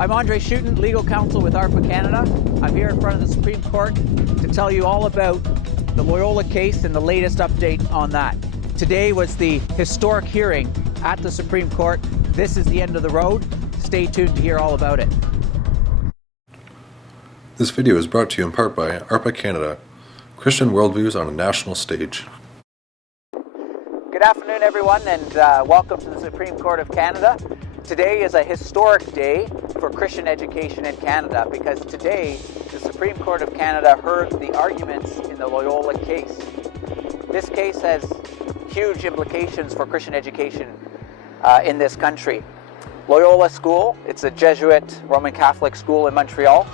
I'm André Schutten, legal counsel with ARPA Canada. I'm here in front of the Supreme Court to tell you all about the Loyola case and the latest update on that. Today was the historic hearing at the Supreme Court. This is the end of the road. Stay tuned to hear all about it. This video is brought to you in part by ARPA Canada, Christian worldviews on a national stage. Good afternoon, everyone, and welcome to the Supreme Court of Canada. Today is a historic day for Christian education in Canada because today the Supreme Court of Canada heard the arguments in the Loyola case. This case has huge implications for Christian education in this country. Loyola School, it's a Jesuit Roman Catholic school in Montreal,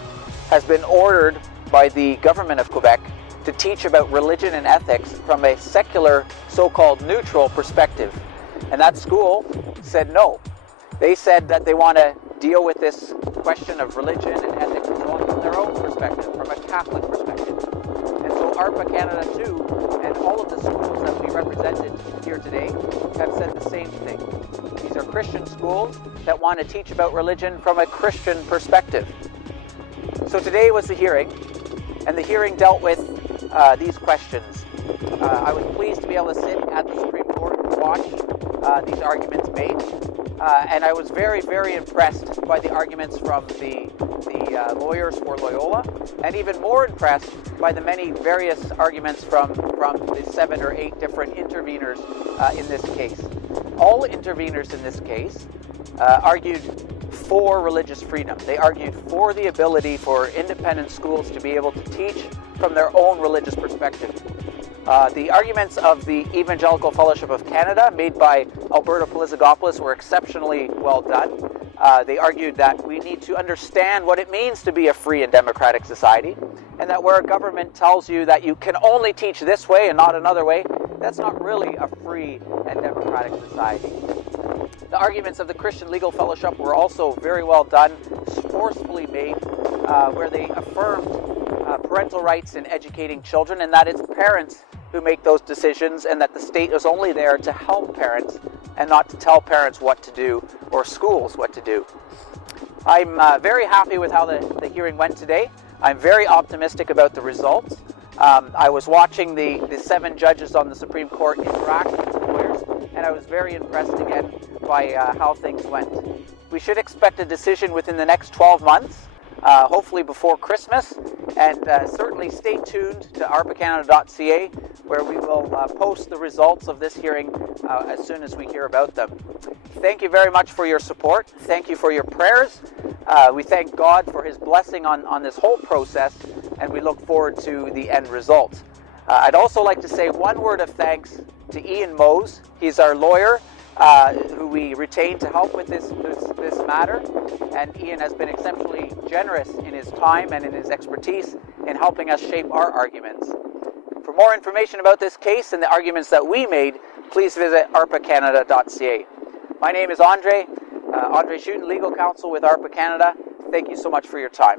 has been ordered by the government of Quebec to teach about religion and ethics from a secular, so-called neutral perspective. And that school said no. They said that they want to deal with this question of religion and ethics from their own perspective, from a Catholic perspective. And so ARPA Canada too, and all of the schools that we represented here today have said the same thing. These are Christian schools that want to teach about religion from a Christian perspective. So today was the hearing, and the hearing dealt with these questions. I was pleased to be able to sit at the Supreme Court and watch these arguments made. And I was very, very impressed by the arguments from the lawyers for Loyola, and even more impressed by the many various arguments from the 7 or 8 different interveners in this case. All interveners in this case argued for religious freedom. They argued for the ability for independent schools to be able to teach from their own religious perspective. The arguments of the Evangelical Fellowship of Canada, made by Alberta Polizagopoulos, were exceptionally well done. They argued that we need to understand what it means to be a free and democratic society, and that where a government tells you that you can only teach this way and not another way, that's not really a free and democratic society. The arguments of the Christian Legal Fellowship were also very well done, forcefully made, where they affirmed parental rights in educating children, and that it's parents who make those decisions, and that the state is only there to help parents and not to tell parents what to do or schools what to do. I'm very happy with how the hearing went today. I'm very optimistic about the results. I was watching the 7 judges on the Supreme Court interact with the lawyers, and I was very impressed again by how things went. We should expect a decision within the next 12 months. Hopefully before Christmas, and certainly stay tuned to arpacanada.ca, where we will post the results of this hearing as soon as we hear about them. Thank you very much for your support. Thank you for your prayers. We thank God for His blessing on this whole process, and we look forward to the end result. I'd also like to say one word of thanks to Ian Mose. He's our lawyer who we retained to help with this matter, and Ian has been exceptionally generous in his time and in his expertise in helping us shape our arguments. For more information about this case and the arguments that we made, please visit arpacanada.ca. My name is André Schutten, legal counsel with ARPA Canada. Thank you so much for your time.